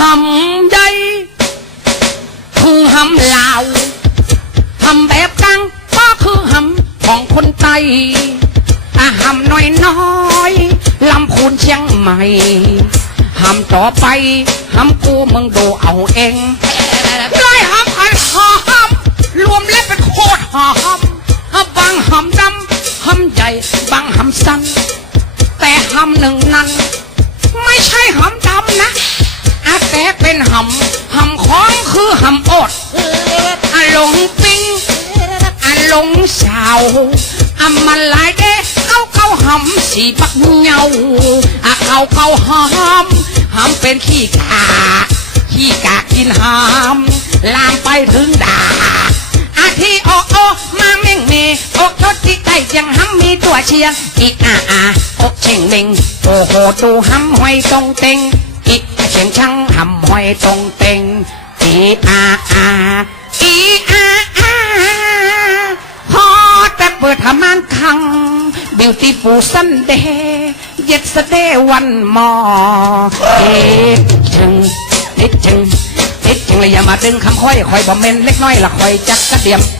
ำหำใหญ่คือหำลาวหำแบบกลางก็คือหำของคนไทยอาหำน้อยน้อยๆลำพูนเชียงใหม่หำต่อไปหำกูมึงดูเอาเองได้หำอันหอมรวมแล้วเป็นโคตรหอมบางหำดำหำใหญ่บางหำสั้นแต่หำหนึ่งนั้น เป็นหำหำของคือหำอดอาหลงปิงอาหลงสาวอามันหลายเด้เอาเข้าหำสีปักเงาอาเอาเข้าหำหำเป็นขี้กาขี้กากินหำลามไปถึงดาอาทีโอโอมาเม่งเมโอทศที่ใต้ยังหำมีตัวเชียงอีอาอาอกเชงเม่งโอโหดูหำห้อยตรงเต็ง อยตรงเต็งอีอาอาอีอาอาพอแต่เปิดทำมานคัง beautiful Sunday yesterday one more เอ็ดจึงเอ็ดจึงเอ็ดจึงเลยอย่ามาดึงคำค่อยคอยบอมเมนเล็กน้อยละคอยจักกระเดียม